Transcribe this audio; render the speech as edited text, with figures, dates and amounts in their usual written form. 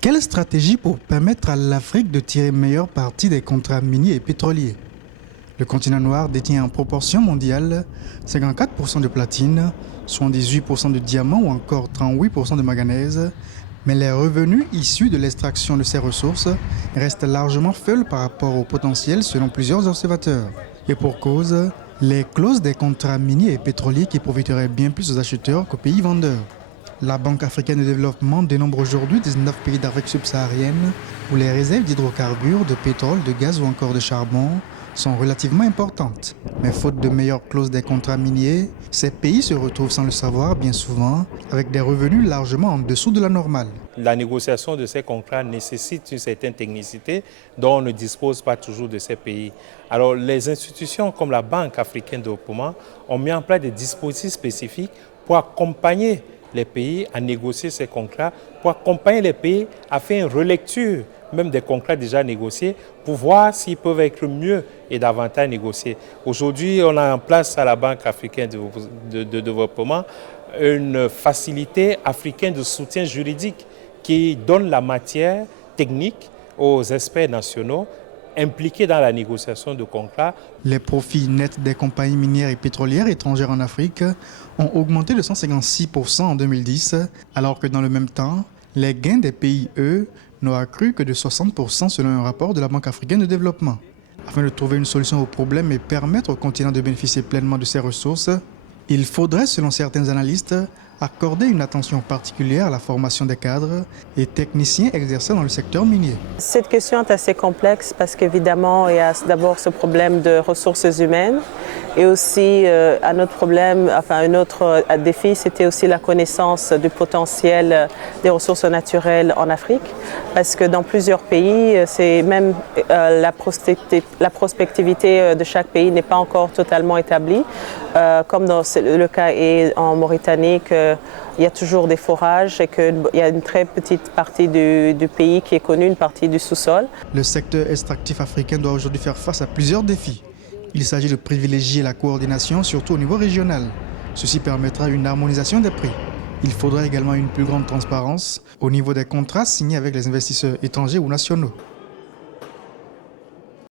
Quelle stratégie pour permettre à l'Afrique de tirer meilleur parti des contrats miniers et pétroliers? Le continent noir détient en proportion mondiale 54% de platine, 78% de diamants ou encore 38% de manganèse, mais les revenus issus de l'extraction de ces ressources restent largement faibles par rapport au potentiel selon plusieurs observateurs. Et pour cause, les clauses des contrats miniers et pétroliers qui profiteraient bien plus aux acheteurs qu'aux pays vendeurs. La Banque africaine de développement dénombre aujourd'hui 19 pays d'Afrique subsaharienne où les réserves d'hydrocarbures, de pétrole, de gaz ou encore de charbon sont relativement importantes. Mais faute de meilleures clauses des contrats miniers, ces pays se retrouvent sans le savoir bien souvent avec des revenus largement en dessous de la normale. La négociation de ces contrats nécessite une certaine technicité dont on ne dispose pas toujours de ces pays. Alors les institutions comme la Banque africaine de développement ont mis en place des dispositifs spécifiques pour accompagner les pays à négocier ces contrats, pour accompagner les pays à faire une relecture même des contrats déjà négociés pour voir s'ils peuvent être mieux et davantage négociés. Aujourd'hui, on a en place à la Banque africaine de développement une facilité africaine de soutien juridique qui donne la matière technique aux experts nationaux impliqués dans la négociation de contrats. Les profits nets des compagnies minières et pétrolières étrangères en Afrique ont augmenté de 156% en 2010, alors que dans le même temps, les gains des pays, eux, n'ont accru que de 60% selon un rapport de la Banque africaine de développement. Afin de trouver une solution au problème et permettre au continent de bénéficier pleinement de ses ressources, il faudrait, selon certains analystes, accorder une attention particulière à la formation des cadres et techniciens exerçant dans le secteur minier. Cette question est assez complexe parce qu'évidemment, il y a d'abord ce problème de ressources humaines et aussi un autre défi, c'était aussi la connaissance du potentiel des ressources naturelles en Afrique. Parce que dans plusieurs pays, c'est même la prospectivité de chaque pays n'est pas encore totalement établie. Comme dans le cas est en Mauritanie, il y a toujours des forages et qu'il y a une très petite partie du pays qui est connue, une partie du sous-sol. Le secteur extractif africain doit aujourd'hui faire face à plusieurs défis. Il s'agit de privilégier la coordination, surtout au niveau régional. Ceci permettra une harmonisation des prix. Il faudra également une plus grande transparence au niveau des contrats signés avec les investisseurs étrangers ou nationaux.